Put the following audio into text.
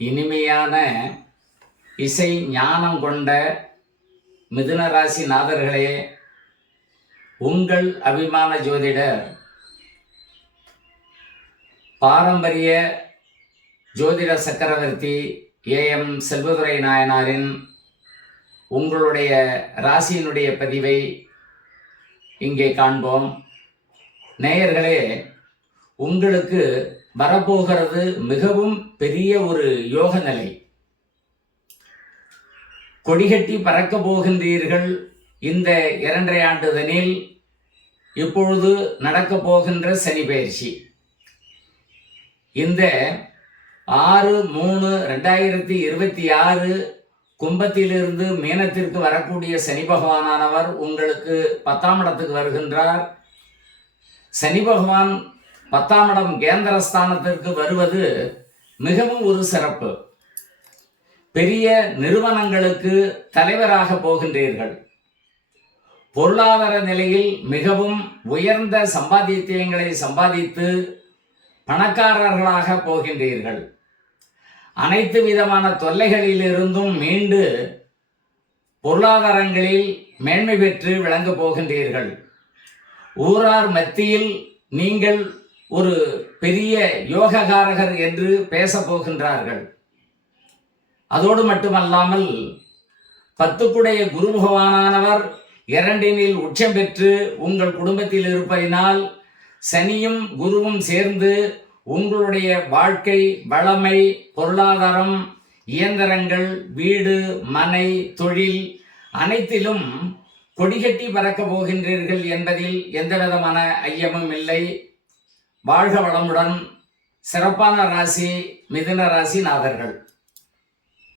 இனிமையான இசை ஞானம் கொண்ட மிதுன ராசி நாதர்களே, உங்கள் அபிமான ஜோதிடர் பாரம்பரிய ஜோதிட சக்கரவர்த்தி ஏஎம் செல்வதுரை நாயனாரின் உங்களுடைய ராசியினுடைய பதிவை இங்கே காண்போம். நேயர்களே, உங்களுக்கு வரப்போகிறது மிகவும் பெரிய ஒரு யோக நிலை. கொடிகட்டி பறக்க போகின்றீர்கள். இந்த 2.5 ஆண்டுதனில் இப்பொழுது நடக்கப் போகின்ற சனி பயிற்சி இந்த 6/3/2026 கும்பத்திலிருந்து மீனத்திற்கு வரக்கூடிய சனி பகவானானவர் உங்களுக்கு 10ஆம் இடத்துக்கு வருகின்றார். சனி பகவான் 10ஆம் இடம் கேந்திரஸ்தானத்திற்கு வருவது மிகவும் ஒரு சிறப்பு. பெரிய நிறுவனங்களுக்கு தலைவராக போகின்றீர்கள். பொருளாதார நிலையில் மிகவும் உயர்ந்த சம்பாத்தியங்களை சம்பாதித்து பணக்காரர்களாக போகின்றீர்கள். அனைத்து விதமான தொல்லைகளிலிருந்தும் மீண்டு பொருளாதாரங்களில் மேன்மை பெற்று விளங்கப் போகின்றீர்கள். ஊரார் மத்தியில் நீங்கள் ஒரு பெரிய யோககாரகர் என்று பேசப் போகின்றார்கள். அதோடு மட்டுமல்லாமல் 10க்குடைய குரு பகவானானவர் 2ல் உச்சம் பெற்று உங்கள் குடும்பத்தில் இருப்பதினால் சனியும் குருவும் சேர்ந்து உங்களுடைய வாழ்க்கை வளமை, பொருளாதாரம், இயந்திரங்கள், வீடு, மனை, தொழில் அனைத்திலும் கொடிகட்டி பறக்கப் போகின்றீர்கள் என்பதில் எந்தவிதமான ஐயமும் இல்லை. வாழ்க வளமுடன். சிறப்பான ராசி மிதுன ராசி நாதர்கள்.